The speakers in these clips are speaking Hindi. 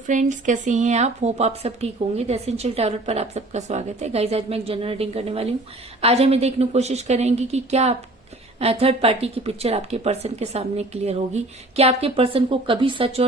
फ्रेंड्स, कैसे हैं आप? होप आप सब ठीक होंगे। द एसेंशियल टैरोट पर आप सबका स्वागत है। गाइज, आज मैं एक जनरल रीडिंग करने वाली हूँ। आज हमें देखने की कोशिश करेंगे कि क्या आप थर्ड पार्टी की पिक्चर आपके पर्सन के सामने क्लियर होगी। क्या आपके पर्सन को कभी सच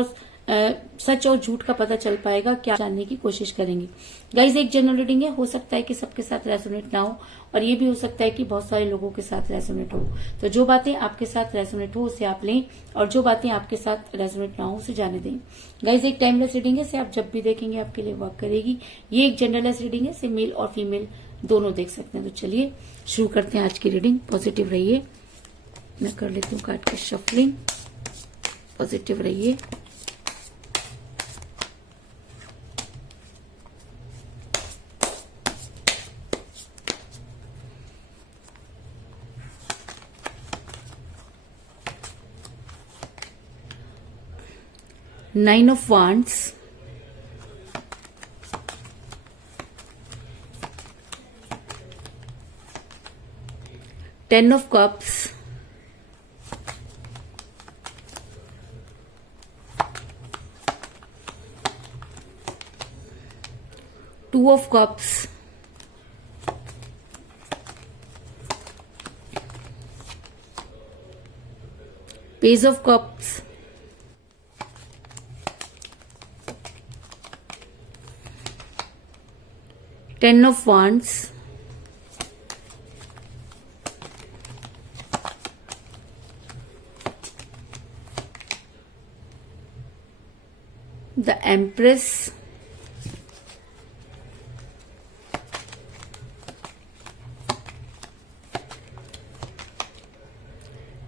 और झूठ का पता चल पाएगा? क्या जानने की कोशिश करेंगे। गाइज, एक जनरल रीडिंग है, हो सकता है कि सबके साथ रेजोनेट ना हो और ये भी हो सकता है कि बहुत सारे लोगों के साथ रेजोनेट हो। तो जो बातें आपके साथ रेजोनेट हो उसे आप लें और जो बातें आपके साथ रेजोनेट ना हो उसे जाने दें। गाइज, एक टाइमलेस रीडिंग है, इसे आप जब भी देखेंगे आपके लिए वर्क करेगी। ये एक जनरलेस रीडिंग है, इसे मेल और फीमेल दोनों देख सकते हैं। तो चलिए शुरू करते हैं आज की रीडिंग। पॉजिटिव रहिए। मैं कर लेती हूँ कार्ड की शफलिंग। पॉजिटिव रहिए। Nine of Wands, Ten of Cups, Two of Cups, Page of Cups, Ten of Wands, the Empress,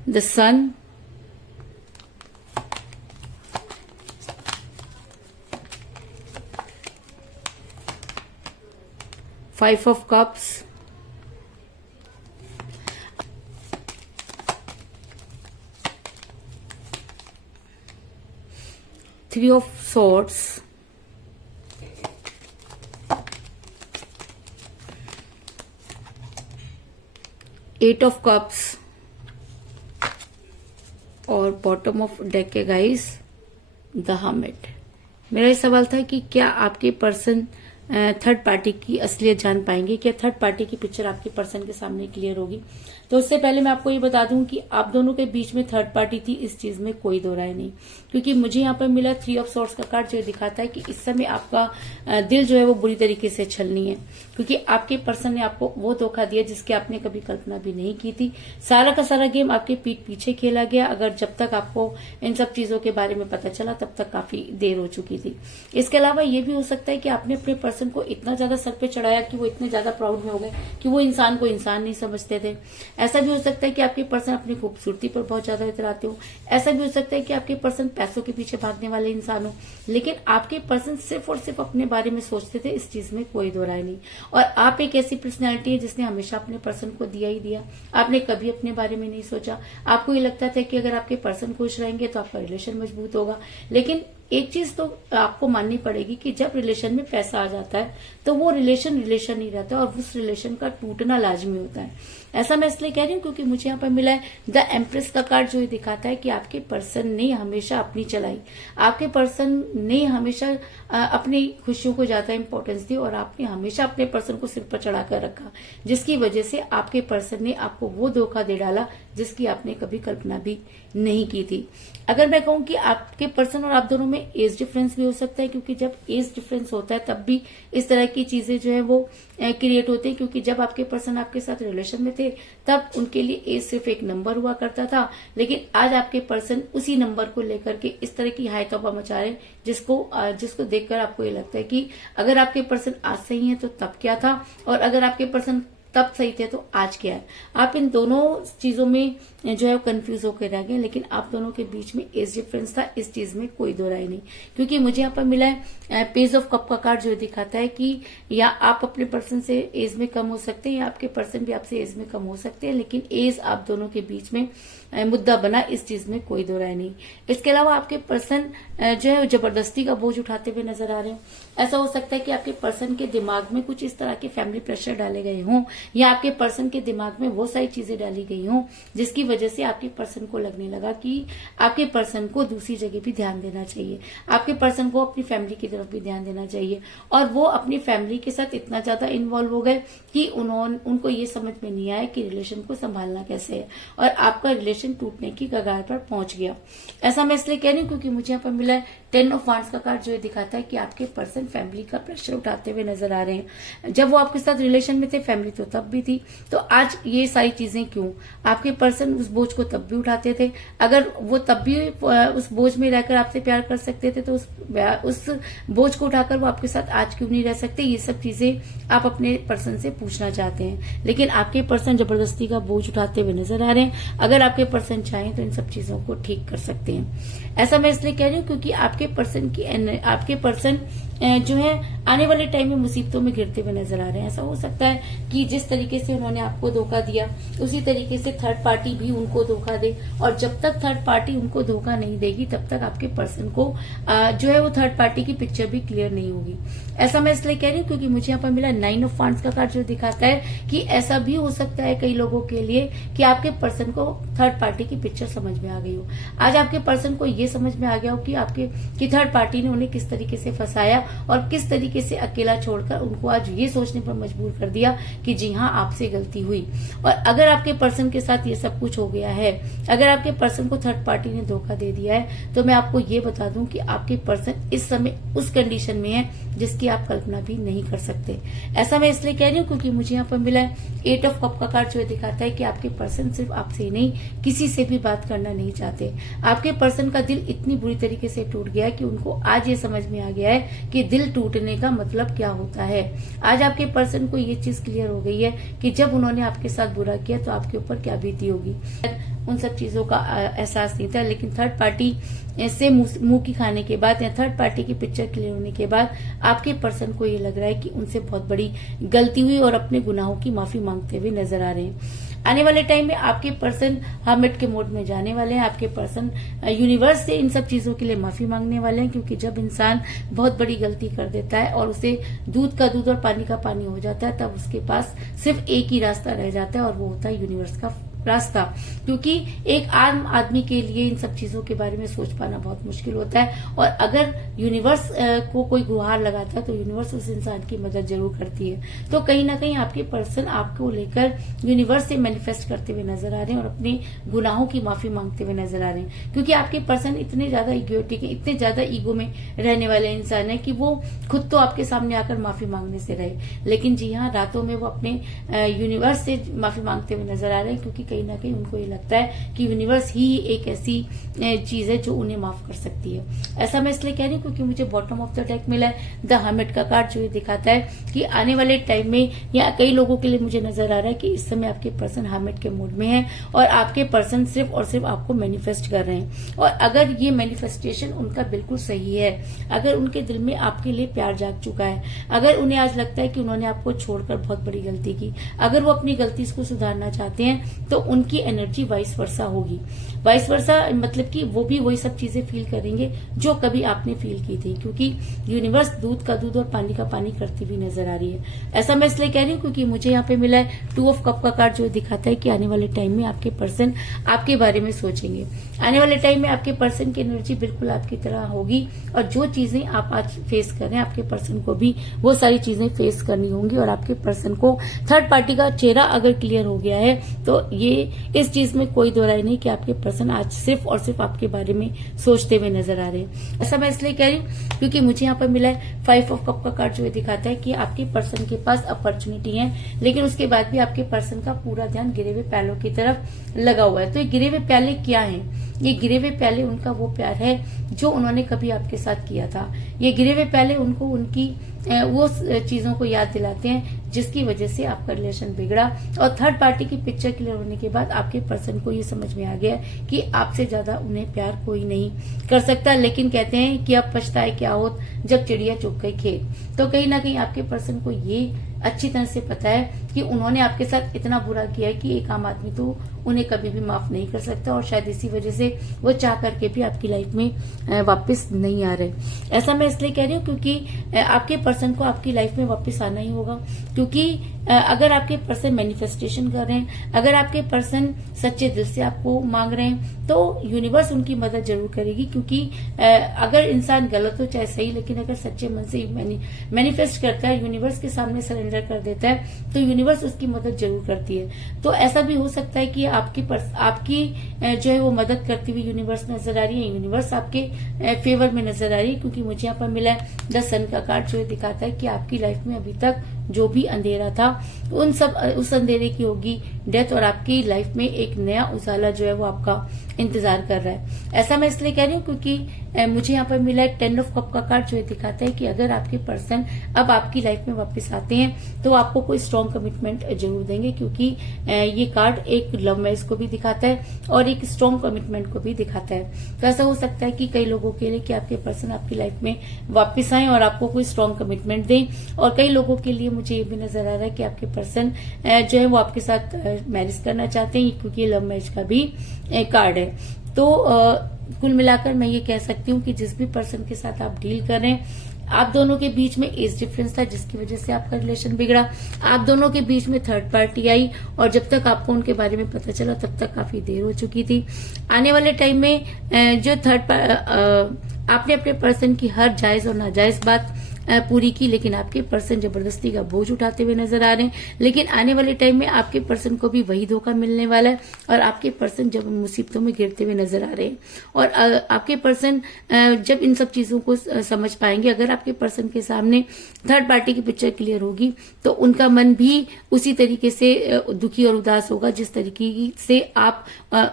the Sun, Five of Cups, Three of Swords, Eight of Cups और बॉटम ऑफ डेक के गाइस द हर्मिट। मेरा ये सवाल था कि क्या आपके पर्सन थर्ड पार्टी की असलियत जान पाएंगे? क्या थर्ड पार्टी की पिक्चर आपके पर्सन के सामने क्लियर होगी? तो उससे पहले मैं आपको ये बता दूं कि आप दोनों के बीच में थर्ड पार्टी थी, इस चीज में कोई दो राय नहीं। क्योंकि मुझे यहाँ पर मिला थ्री ऑफ सॉर्ड्स का कार्ड, जो दिखाता है कि इस समय आपका दिल जो है वो बुरी तरीके से छलनी है। क्योंकि आपके पर्सन ने आपको वो धोखा दिया जिसकी आपने कभी कल्पना भी नहीं की थी। सारा का सारा गेम आपके पीठ पीछे खेला गया। अगर जब तक आपको इन सब चीजों के बारे में पता चला तब तक काफी देर हो चुकी थी। इसके अलावा ये भी हो सकता है कि आपने अपने पर्सन को इतना ज्यादा सर पे चढ़ाया कि वो इतने ज्यादा प्राउड में हो गए कि वो इंसान को इंसान नहीं समझते थे। ऐसा भी हो सकता है कि आपके पर्सन अपनी खूबसूरती पर बहुत ज्यादा इतराते हो। ऐसा भी हो सकता है कि आपके पर्सन पैसों के पीछे भागने वाले इंसान हो। लेकिन आपके पर्सन सिर्फ और सिर्फ अपने बारे में सोचते थे, इस चीज में कोई दो राय नहीं। और आप एक ऐसी पर्सनैलिटी है जिसने हमेशा अपने पर्सन को दिया ही दिया। आपने कभी अपने बारे में नहीं सोचा। आपको ये लगता था कि अगर आपके पर्सन खुश रहेंगे तो आपका रिलेशन मजबूत होगा। लेकिन एक चीज तो आपको माननी पड़ेगी कि जब रिलेशन में पैसा आ जाता है तो वो रिलेशन नहीं रहता और उस रिलेशन का टूटना लाजमी होता है। ऐसा मैं इसलिए कह रही हूँ क्योंकि मुझे यहाँ पर मिला है द एम्प्रेस का कार्ड, जो ये दिखाता है कि आपके पर्सन ने हमेशा अपनी चलाई। आपके पर्सन ने हमेशा अपनी खुशियों को ज्यादा इंपॉर्टेंस दी और आपने हमेशा अपने पर्सन को सिर पर चढ़ाकर रखा, जिसकी वजह से आपके पर्सन ने आपको वो धोखा दे डाला जिसकी आपने कभी कल्पना भी नहीं की थी। अगर मैं कहूँ कि आपके पर्सन और आप दोनों में एज डिफरेंस भी हो सकता है, क्योंकि जब एज डिफरेंस होता है तब भी इस तरह की चीजें जो है वो क्रिएट होती है। क्योंकि जब आपके पर्सन आपके साथ रिलेशन में थे तब उनके लिए एज सिर्फ एक नंबर हुआ करता था, लेकिन आज आपके पर्सन उसी नंबर को लेकर के इस तरह की हाई तौबा मचा रहे हैं जिसको देखकर आपको ये लगता है कि अगर आपके पर्सन आज सही है तो तब क्या था, और अगर आपके पर्सन तब सही थे तो आज क्या है। आप इन दोनों चीजों में जो है कंफ्यूज होकर रह गए। लेकिन आप दोनों के बीच में एज डिफरेंस था, इस चीज में कोई दो राय नहीं। क्योंकि मुझे यहाँ पर मिला है पेज ऑफ कप का कार्ड, जो दिखाता है कि या आप अपने पर्सन से एज में कम हो सकते हैं या आपके पर्सन भी आपसे एज में कम हो सकते हैं, लेकिन एज आप दोनों के बीच में मुद्दा बना, इस चीज में कोई दो राय नहीं। इसके अलावा आपके पर्सन जो है जबरदस्ती का बोझ उठाते हुए नजर आ रहे हो। ऐसा हो सकता है कि आपके पर्सन के दिमाग में कुछ इस तरह के फैमिली प्रेशर डाले गए हों या आपके पर्सन के दिमाग में वो सारी चीजें डाली गई हों जिसकी वजह से आपके पर्सन को लगने लगा कि आपके पर्सन को दूसरी जगह भी ध्यान देना चाहिए, आपके पर्सन को अपनी फैमिली की तरफ भी ध्यान देना चाहिए, और वो अपनी फैमिली के साथ इतना ज्यादा इन्वॉल्व हो गए कि उनको ये समझ में नहीं आया कि रिलेशन को संभालना कैसे है, और आपका रिलेशन टूटने की कगार पर पहुंच गया। ऐसा मैं इसलिए कह रही हूँ क्योंकि मुझे यहाँ पर मिला है 10 ऑफ वांड्स का कार्ड, जो ये दिखाता है कि आपके पर्सन फैमिली का प्रेशर उठाते हुए नजर आ रहे हैं। जब वो आपके साथ रिलेशन में थे, फैमिली तो तब भी थी, तो आज ये सारी चीजें क्यों? आपके पर्सन उस बोझ को तब भी उठाते थे। अगर वो तब भी उस बोझ में रहकर आपसे प्यार कर सकते थे, तो उस बोझ को उठाकर वो आपके साथ आज क्यों नहीं रह सकते? ये सब चीजें आप अपने पर्सन से पूछना चाहते हैं, लेकिन आपके पर्सन जबरदस्ती का बोझ उठाते हुए नजर आ रहे हैं। अगर आपके पर्सन चाहें तो इन सब चीजों को ठीक कर सकते हैं। ऐसा मैं इसलिए कह रही हूँ क्योंकि आपके पर्सन जो है आने वाले टाइम में मुसीबतों में घिरते हुए नजर आ रहे हैं। ऐसा हो सकता है कि जिस तरीके से उन्होंने आपको धोखा दिया, उसी तरीके से थर्ड पार्टी भी उनको धोखा दे, और जब तक थर्ड पार्टी उनको धोखा नहीं देगी तब तक आपके पर्सन को जो है वो थर्ड पार्टी की पिक्चर भी क्लियर नहीं होगी। ऐसा मैं इसलिए कह रही हूँ क्योंकि मुझे यहाँ पर मिला 9 ऑफ वांड्स का कार्ड, जो दिखाता है कि ऐसा भी हो सकता है कई लोगों के लिए कि आपके पर्सन को थर्ड पार्टी की पिक्चर समझ में आ गई हो। आज आपके पर्सन को ये समझ में आ गया हो कि थर्ड पार्टी ने उन्हें किस तरीके से फंसाया और किस तरीके से अकेला छोड़कर उनको आज ये सोचने पर मजबूर कर दिया कि जी हाँ, आपसे गलती हुई। और अगर आपके पर्सन के साथ ये सब कुछ हो गया है, अगर आपके पर्सन को थर्ड पार्टी ने धोखा दे दिया है, तो मैं आपको ये बता दूं कि आपके पर्सन इस समय उस कंडीशन में है जिसकी आप कल्पना भी नहीं कर सकते। ऐसा मैं इसलिए कह रही हूँ क्योंकि मुझे यहाँ पर मिला है 8 ऑफ कप का कार्ड, जो दिखाता है कि आपके पर्सन सिर्फ आपसे ही नहीं, किसी से भी बात करना नहीं चाहते। आपके पर्सन का दिल इतनी बुरी तरीके से टूट गया है कि उनको आज ये समझ में आ गया है कि दिल टूटने का मतलब क्या होता है। आज आपके पर्सन को ये चीज क्लियर हो गई है कि जब उन्होंने आपके साथ बुरा किया तो आपके ऊपर क्या बीती होगी। उन सब चीजों का एहसास नहीं था, लेकिन थर्ड पार्टी से मुंह की खाने के बाद या थर्ड पार्टी की पिक्चर क्लियर होने के बाद आपके पर्सन को ये लग रहा है कि उनसे बहुत बड़ी गलती हुई और अपने गुनाहों की माफी मांगते हुए नजर आ रहे हैं। आने वाले टाइम में आपके पर्सन हर्मिट के मोड में जाने वाले हैं। आपके पर्सन यूनिवर्स से इन सब चीजों के लिए माफी मांगने वाले हैं, क्योंकि जब इंसान बहुत बड़ी गलती कर देता है और उसे दूध का दूध और पानी का पानी हो जाता है, तब उसके पास सिर्फ एक ही रास्ता रह जाता है और वो होता है यूनिवर्स का रास्ता। क्योंकि एक आम आदमी के लिए इन सब चीजों के बारे में सोच पाना बहुत मुश्किल होता है, और अगर यूनिवर्स को कोई गुहार लगाता है तो यूनिवर्स उस इंसान की मदद जरूर करती है। तो कहीं ना कहीं आपके पर्सन आपको लेकर यूनिवर्स से मैनिफेस्ट करते हुए नजर आ रहे हैं और अपने गुनाहों की माफी मांगते हुए नजर आ रहे हैं, क्योंकि आपके पर्सन इतने ज्यादा इगोटिक है, इतने ज्यादा ईगो में रहने वाले इंसान है कि वो खुद तो आपके सामने आकर माफी मांगने से रहे, लेकिन जी हाँ, रातों में वो अपने यूनिवर्स से माफी मांगते हुए नजर आ रहे हैं, क्योंकि कहीं ना कहीं उनको ये लगता है कि यूनिवर्स ही एक ऐसी चीज है जो उन्हें माफ कर सकती है। ऐसा मैं इसलिए कह रही हूँ क्योंकि मुझे बॉटम ऑफ द डेक मिला है द हर्मिट का कार्ड, जो ये दिखाता है कि आने वाले टाइम में या कई लोगों के लिए मुझे नजर आ रहा है कि इस समय आपके पर्सन हर्मिट के मूड में है और आपके पर्सन सिर्फ और सिर्फ आपको मैनिफेस्ट कर रहे हैं। और अगर ये मैनिफेस्टेशन उनका बिल्कुल सही है, अगर उनके दिल में आपके लिए प्यार जाग चुका है, अगर उन्हें आज लगता है कि उन्होंने आपको छोड़कर बहुत बड़ी गलती की, अगर वो अपनी गलती को सुधारना चाहते हैं, तो उनकी एनर्जी वाइस वर्सा होगी। वाइस वर्सा मतलब कि वो भी वही सब चीजें फील करेंगे जो कभी आपने फील की थी, क्योंकि यूनिवर्स दूध का दूध और पानी का पानी करती हुई नजर आ रही है। ऐसा मैं इसलिए कह रही हूँ क्योंकि मुझे यहाँ पे मिला है 2 ऑफ कप का कार्ड, जो दिखाता है कि आने वाले टाइम में आपके पर्सन आपके बारे में सोचेंगे। आने वाले टाइम में आपके पर्सन की एनर्जी बिल्कुल आपकी तरह होगी, और जो चीजें आप आज फेस कर रहे हैं, आपके पर्सन को भी वो सारी चीजें फेस करनी होंगी। और आपके पर्सन को थर्ड पार्टी का चेहरा अगर क्लियर हो गया है, तो ये इस चीज में कोई दो राय नहीं कि आपके पर्सन आज सिर्फ और सिर्फ आपके बारे में सोचते हुए नजर आ रहे हैं। ऐसा मैं इसलिए कह रही हूँ क्योंकि मुझे यहाँ पर मिला है 5 ऑफ कप का कार्ड, जो दिखाता है कि आपके पर्सन के पास अपॉर्चुनिटी है, लेकिन उसके बाद भी आपके पर्सन का पूरा ध्यान गिरे हुए प्यालों की तरफ लगा हुआ है। तो ये गिरे हुए प्याले क्या है? ये गिरे हुए प्याले उनका वो प्यार है जो उन्होंने कभी आपके साथ किया था। ये गिरे हुए प्याले उनको उनकी वो चीजों को याद दिलाते हैं जिसकी वजह से आपका रिलेशन बिगड़ा। और थर्ड पार्टी की पिक्चर क्लियर होने के बाद आपके पर्सन को ये समझ में आ गया कि आपसे ज्यादा उन्हें प्यार कोई नहीं कर सकता। लेकिन कहते हैं कि अब पछताए क्या हो जब चिड़िया चुग गई खेत। तो कहीं ना कहीं आपके पर्सन को ये अच्छी तरह से पता है कि उन्होंने आपके साथ इतना बुरा किया है कि एक आम आदमी तो उन्हें कभी भी माफ नहीं कर सकता, और शायद इसी वजह से वो चाह करके भी आपकी लाइफ में वापस नहीं आ रहे। ऐसा मैं इसलिए कह रही हूँ क्योंकि आपके पर्सन को आपकी लाइफ में वापस आना ही होगा, क्योंकि अगर आपके पर्सन मैनिफेस्टेशन कर रहे हैं, अगर आपके पर्सन सच्चे दिल से आपको मांग रहे हैं, तो यूनिवर्स उनकी मदद जरूर करेगी। क्योंकि अगर इंसान गलत हो चाहे सही, लेकिन अगर सच्चे मन से मैनिफेस्ट करता है, यूनिवर्स के सामने सरेंडर कर देता है, तो यूनिवर्स उसकी मदद जरूर करती है। तो ऐसा भी हो सकता है कि आपकी जो है वो मदद करती हुई यूनिवर्स नजर आ रही है, यूनिवर्स आपके फेवर में नजर आ रही है। क्योंकि मुझे यहाँ पर मिला है द सन का कार्ड, जो दिखाता है कि आपकी लाइफ में अभी तक जो भी अंधेरा था उस अंधेरे की होगी डेथ, और आपकी लाइफ में एक नया उजाला जो है वो आपका इंतजार कर रहा है। ऐसा मैं इसलिए कह रही हूँ क्योंकि मुझे यहाँ पर मिला है 10 ऑफ कप का कार्ड, जो दिखाता है कि अगर आपके पर्सन अब आपकी लाइफ में वापस आते हैं तो आपको कोई स्ट्रॉन्ग कमिटमेंट जरूर देंगे। क्योंकि ये कार्ड एक लव मैरिज को भी दिखाता है और एक स्ट्रॉन्ग कमिटमेंट को भी दिखाता है। तो ऐसा हो सकता है कि कई लोगों के लिए कि आपके पर्सन आपकी लाइफ में वापस आए और आपको कोई स्ट्रॉन्ग कमिटमेंट दें, और कई लोगों के लिए मुझे ये भी नजर आ रहा है कि आपके पर्सन जो है वो आपके साथ मैरिज करना चाहते हैं, क्योंकि ये लव मैरिज का भी कार्ड है। तो कुल मिलाकर मैं ये कह सकती हूँ कि जिस भी पर्सन के साथ आप डील कर रहे हैं, आप दोनों के बीच में एज डिफरेंस था जिसकी वजह से आपका रिलेशन बिगड़ा, आप दोनों के बीच में थर्ड पार्टी आई, और जब तक आपको उनके बारे में पता चला तब तक काफी देर हो चुकी थी। आने वाले टाइम में जो आपने अपने पर्सन की हर जायज और नाजायज बात पूरी की, लेकिन आपके पर्सन जबरदस्ती का बोझ उठाते हुए नजर आ रहे हैं। लेकिन आने वाले टाइम में आपके पर्सन को भी वही धोखा मिलने वाला है, और आपके पर्सन जब मुसीबतों में गिरते हुए नजर आ रहे हैं, और आपके पर्सन जब इन सब चीजों को समझ पाएंगे, अगर आपके पर्सन के सामने थर्ड पार्टी की पिक्चर क्लियर होगी, तो उनका मन भी उसी तरीके से दुखी और उदास होगा जिस तरीके से आप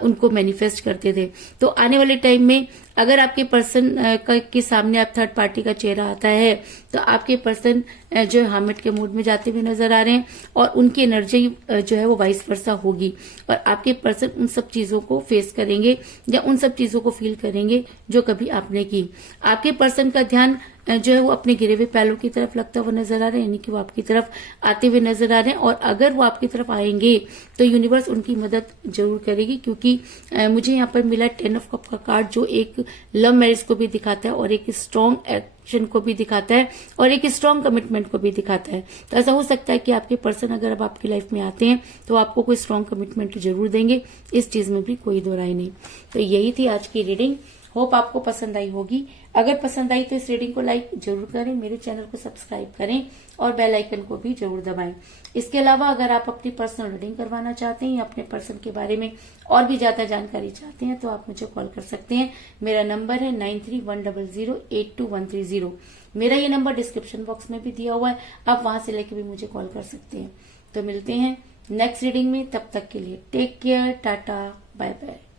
उनको मैनिफेस्ट करते थे। तो आने वाले टाइम में अगर आपके पर्सन के सामने आप थर्ड पार्टी का चेहरा आता है, तो आपके पर्सन जो है हामिट के मूड में जाते हुए नजर आ रहे हैं, और उनकी एनर्जी जो है वो वाइस वर्सा होगी, और आपके पर्सन उन सब चीजों को फेस करेंगे या उन सब चीजों को फील करेंगे जो कभी आपने की। आपके पर्सन का ध्यान जो है वो अपने गिरे हुए पैलों की तरफ लगता हुआ नजर आ रहा है, यानी कि वो आपकी तरफ आते हुए नजर आ रहे हैं, और अगर वो आपकी तरफ आएंगे तो यूनिवर्स उनकी मदद जरूर करेगी। क्योंकि मुझे यहाँ पर मिला 10 ऑफ कप का कार्ड, जो एक लव मैरिज को भी दिखाता है और एक स्ट्रॉन्ग एक्शन को भी दिखाता है और एक स्ट्रॉन्ग कमिटमेंट को भी दिखाता है। तो ऐसा हो सकता है कि आपके पर्सन अगर अब आपकी लाइफ में आते हैं तो आपको कोई स्ट्रॉन्ग कमिटमेंट जरूर देंगे, इस चीज में भी कोई दो राय नहीं। तो यही थी आज की रीडिंग, होप आपको पसंद आई होगी। अगर पसंद आई तो इस रीडिंग को लाइक जरूर करें, मेरे चैनल को सब्सक्राइब करें और बेल आइकन को भी जरूर दबाएं। इसके अलावा अगर आप अपनी पर्सनल रीडिंग करवाना चाहते हैं या अपने पर्सन के बारे में और भी ज्यादा जानकारी चाहते हैं तो आप मुझे कॉल कर सकते हैं। मेरा नंबर है 9310082130। मेरा ये नंबर डिस्क्रिप्शन बॉक्स में भी दिया हुआ है, आप वहां से लेके भी मुझे कॉल कर सकते हैं। तो मिलते हैं नेक्स्ट रीडिंग में, तब तक के लिए take care, tata, bye bye.